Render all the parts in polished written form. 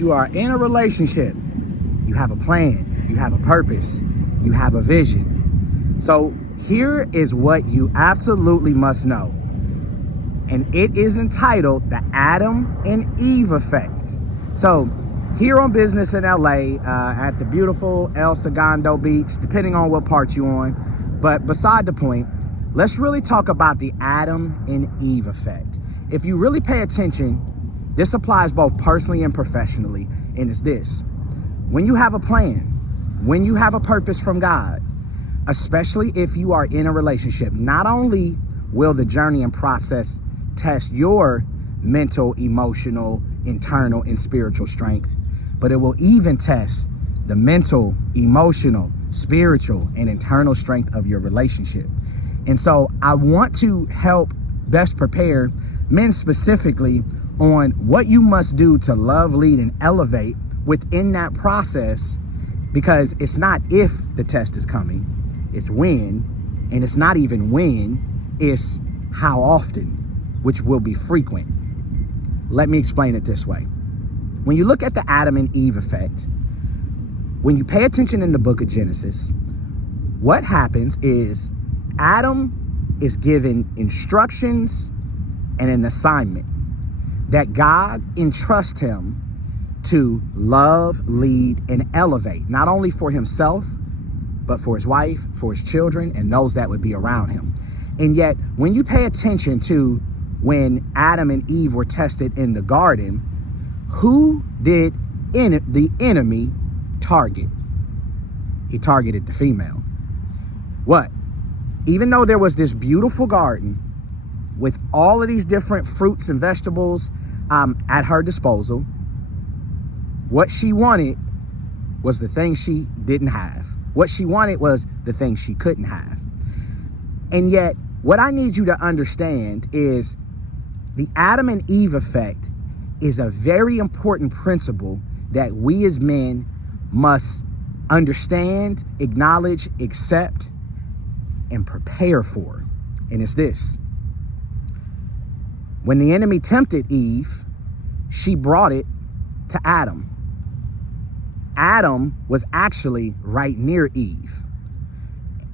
you are in a relationship, you have a plan, you have a purpose, you have a vision. So here is what you absolutely must know. And it is entitled the Adam and Eve effect. So here on business in LA, at the beautiful El Segundo Beach, depending on what part you're on. But beside the point, let's really talk about the Adam and Eve effect. If you really pay attention, this applies both personally and professionally. And it's this: when you have a plan, when you have a purpose from God, especially if you are in a relationship, not only will the journey and process test your mental, emotional, internal, and spiritual strength, but it will even test the mental, emotional, spiritual, and internal strength of your relationship. And so I want to help best prepare men specifically on what you must do to love, lead, and elevate within that process, because it's not if the test is coming, it's when. And it's not even when, it's how often, which will be frequent. Let me explain it this way. When you look at the Adam and Eve effect, when you pay attention in the book of Genesis, what happens is Adam is given instructions and an assignment that God entrusts him to love, lead, and elevate, not only for himself, but for his wife, for his children, and those that would be around him. And yet, when you pay attention to when Adam and Eve were tested in the garden, who did the enemy target? He targeted the female. What? Even though there was this beautiful garden with all of these different fruits and vegetables at her disposal, what she wanted was the thing she didn't have. What she wanted was the thing she couldn't have. And yet, what I need you to understand is the Adam and Eve effect is a very important principle that we as men must understand, acknowledge, accept, and prepare for. And it's this: when the enemy tempted Eve, she brought it to Adam. Adam was actually right near Eve.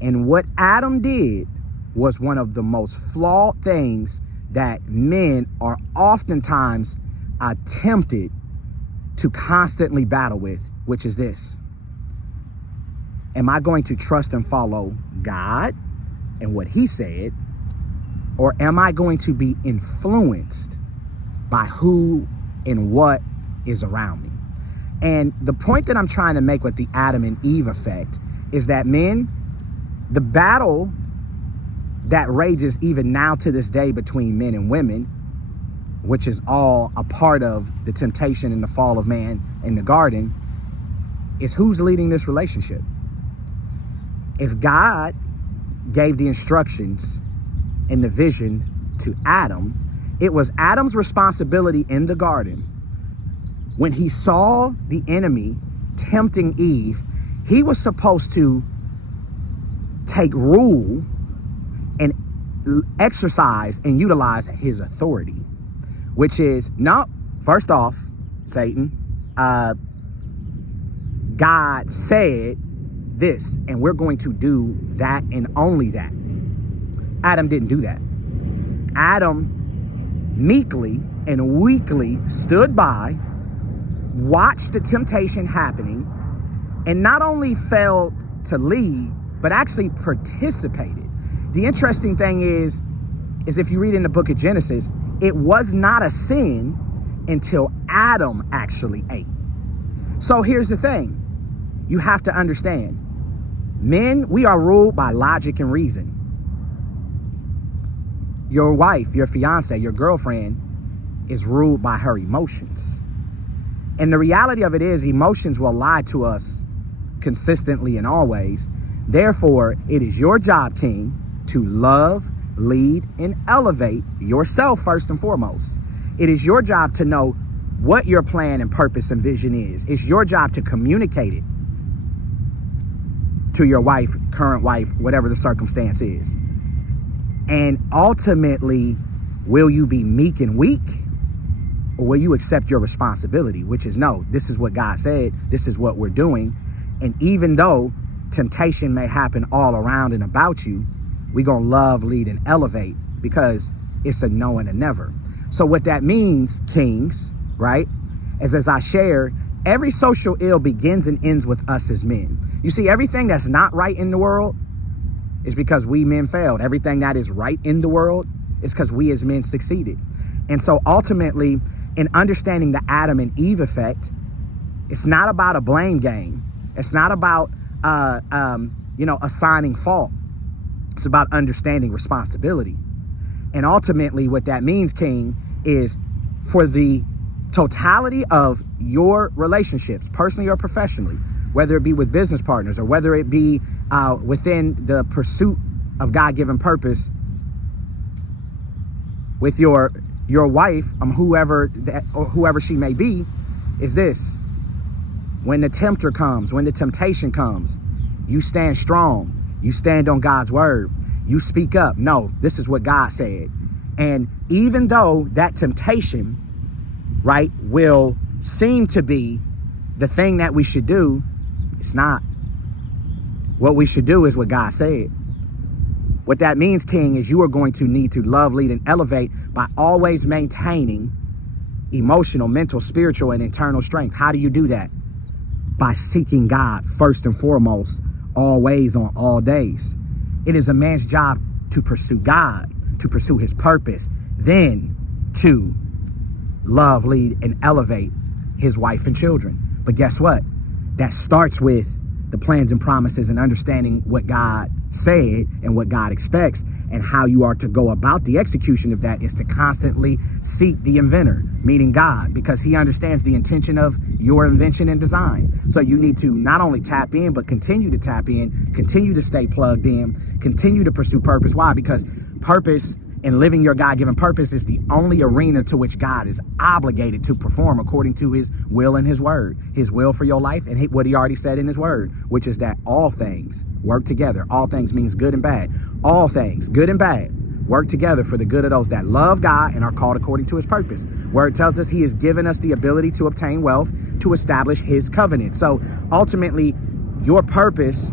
And what Adam did was one of the most flawed things that men are oftentimes tempted to constantly battle with, which is this: am I going to trust and follow God and what he said, or am I going to be influenced by who and what is around me? And the point that I'm trying to make with the Adam and Eve effect is that, men, the battle that rages even now to this day between men and women, which is all a part of the temptation and the fall of man in the garden, is who's leading this relationship. If God gave the instructions and the vision to Adam, it was Adam's responsibility in the garden. When he saw the enemy tempting Eve, he was supposed to take rule and exercise and utilize his authority, which is, no, first off, Satan, God said this, and we're going to do that and only that. Adam didn't do that. Adam meekly and weakly stood by, watched the temptation happening, and not only failed to lead, but actually participated. The interesting thing is if you read in the book of Genesis, it was not a sin until Adam actually ate. So here's the thing. You have to understand, men, we are ruled by logic and reason. Your wife, your fiance, your girlfriend is ruled by her emotions. And the reality of it is, emotions will lie to us consistently and always. Therefore, it is your job, King, to love, lead, and elevate yourself first and foremost. It is your job to know what your plan and purpose and vision is. It's your job to communicate it to your wife, current wife, whatever the circumstance is. And ultimately, will you be meek and weak, Or will you accept your responsibility, which is, no, this is what God said, this is what we're doing. And even though temptation may happen all around and about you, we're going to love, lead, and elevate, because it's a no and a never. So what that means, kings, right, is, as I shared, every social ill begins and ends with us as men. You see, everything that's not right in the world is because we men failed. Everything that is right in the world is because we as men succeeded. And so ultimately, in understanding the Adam and Eve effect, it's not about a blame game. It's not about, assigning fault. It's about understanding responsibility. And ultimately what that means, King, is for the totality of your relationships, personally or professionally, whether it be with business partners or whether it be within the pursuit of God-given purpose with your wife, whoever she may be, is this: when the tempter comes, when the temptation comes, you stand strong. You stand on God's word. You speak up. No, this is what God said. And even though that temptation, right, will seem to be the thing that we should do, it's not. What we should do is what God said. What that means, King, is you are going to need to love, lead, and elevate by always maintaining emotional, mental, spiritual, and internal strength. How do you do that? By seeking God first and foremost, always, on all days. It is a man's job to pursue God, to pursue his purpose, then to love, lead, and elevate his wife and children. But guess what? That starts with the plans and promises and understanding what God said and what God expects, and how you are to go about the execution of that is to constantly seek the inventor, meaning God, because he understands the intention of your invention and design. So you need to not only tap in, but continue to tap in, continue to stay plugged in, continue to pursue purpose. Why? Because purpose and living your God-given purpose is the only arena to which God is obligated to perform according to his will and his word. His will for your life and what he already said in his word, which is that all things work together. All things means good and bad. All things, good and bad, work together for the good of those that love God and are called according to his purpose. Where it tells us he has given us the ability to obtain wealth, to establish his covenant. So ultimately, your purpose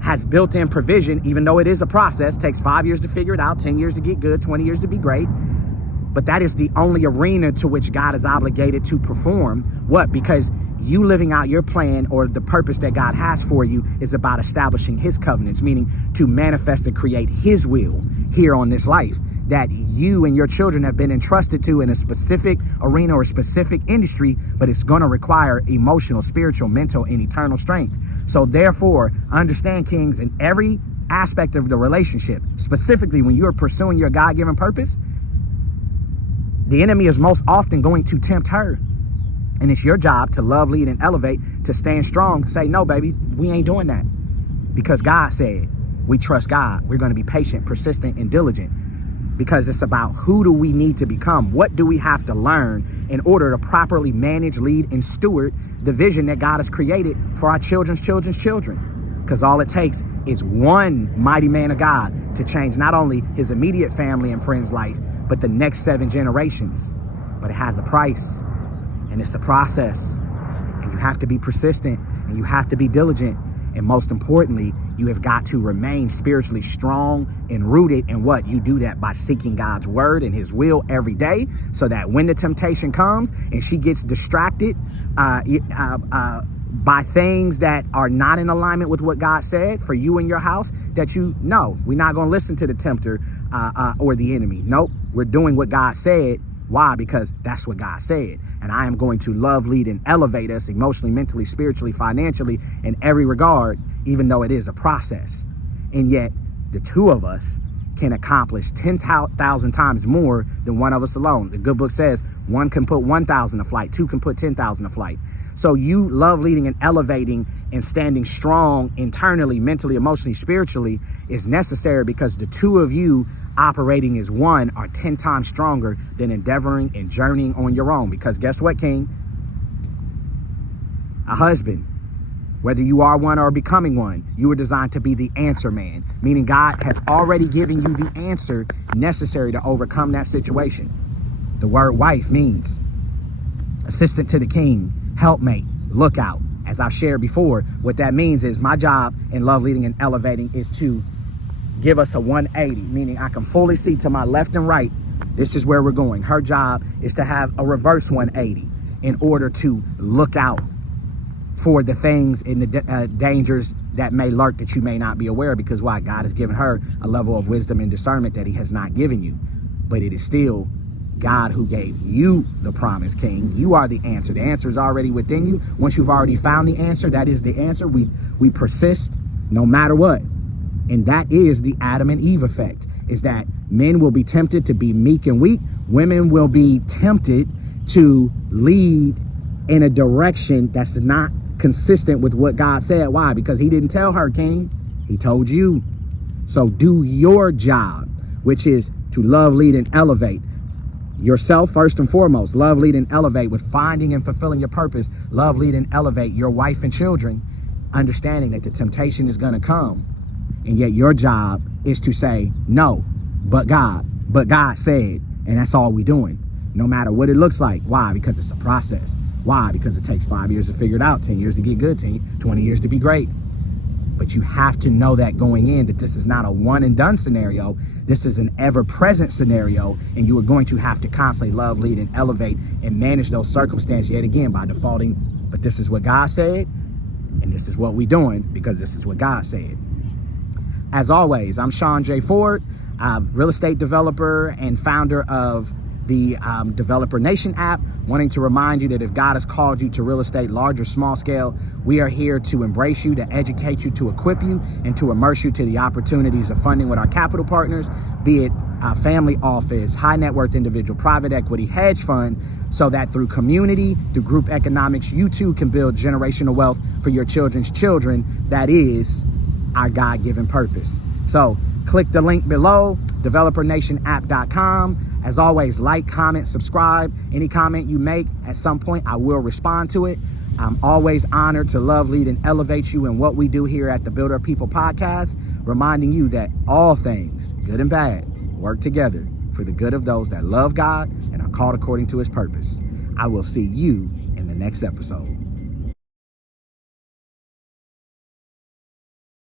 has built-in provision, even though it is a process. Takes 5 years to figure it out, 10 years to get good, 20 years to be great. But that is the only arena to which God is obligated to perform. What? Because you living out your plan, or the purpose that God has for you, is about establishing his covenants, meaning to manifest and create his will here on this life that you and your children have been entrusted to in a specific arena or specific industry, but it's going to require emotional, spiritual, mental, and eternal strength. So therefore, understand, kings, in every aspect of the relationship, specifically when you're pursuing your God-given purpose, the enemy is most often going to tempt her. And it's your job to love, lead, and elevate, to stand strong, say, no, baby, we ain't doing that. Because God said, we trust God. We're going to be patient, persistent, and diligent. Because it's about who do we need to become? What do we have to learn in order to properly manage, lead, and steward the vision that God has created for our children's children's children? Because all it takes is one mighty man of God to change not only his immediate family and friends' life, but the next 7 generations. But it has a price, and it's a process, and you have to be persistent, and you have to be diligent, and most importantly, you have got to remain spiritually strong and rooted in what? You do that by seeking God's word and his will every day, so that when the temptation comes and she gets distracted by things that are not in alignment with what God said for you and your house, that you know, we're not going to listen to the tempter or the enemy. Nope, we're doing what God said. Why? Because that's what God said. And I am going to love, lead, and elevate us emotionally, mentally, spiritually, financially, in every regard, even though it is a process. And yet the two of us can accomplish 10,000 times more than one of us alone. The good book says one can put 1,000 to flight, 2 can put 10,000 to flight. So you love, leading, and elevating and standing strong internally, mentally, emotionally, spiritually is necessary, because the two of you operating as one are 10 times stronger than endeavoring and journeying on your own. Because guess what, King? A husband, whether you are one or becoming one, you were designed to be the answer man, meaning God has already given you the answer necessary to overcome that situation. The word wife means assistant to the king, helpmate, lookout. As I've shared before, what that means is my job in Love Leading and Elevating is to give us a 180, meaning I can fully see to my left and right, this is where we're going. Her job is to have a reverse 180 in order to look out for the things and the dangers that may lurk that you may not be aware of, because why? God has given her a level of wisdom and discernment that he has not given you. But it is still God who gave you the promise, King. You are the answer. The answer is already within you. Once you've already found the answer, that is the answer. We persist no matter what. And that is the Adam and Eve effect, is that men will be tempted to be meek and weak. Women will be tempted to lead in a direction that's not consistent with what God said. Why? Because he didn't tell her, King. He told you. So do your job, which is to love, lead, and elevate yourself first and foremost. Love, lead, and elevate with finding and fulfilling your purpose. Love, lead, and elevate your wife and children, understanding that the temptation is going to come. And yet your job is to say, no, but God said, and that's all we're doing, no matter what it looks like. Why? Because it's a process. Why? Because it takes 5 years to figure it out, 10 years to get good, 20 years to be great. But you have to know that going in, that this is not a one and done scenario. This is an ever present scenario. And you are going to have to constantly love, lead, and elevate and manage those circumstances yet again by defaulting. But this is what God said. And this is what we're doing because this is what God said. As always, I'm Shaun J. Ford, real estate developer and founder of the DeveloperNationApp, wanting to remind you that if God has called you to real estate, large or small scale, we are here to embrace you, to educate you, to equip you, and to immerse you to the opportunities of funding with our capital partners, be it family office, high net worth individual, private equity, hedge fund, so that through community, through group economics, you too can build generational wealth for your children's children. That is our God-given purpose. So click the link below, DeveloperNationApp.com. As always, like, comment, subscribe. Any comment you make, at some point, I will respond to it. I'm always honored to love, lead, and elevate you in what we do here at the Builder People Podcast, reminding you that all things, good and bad, work together for the good of those that love God and are called according to his purpose. I will see you in the next episode.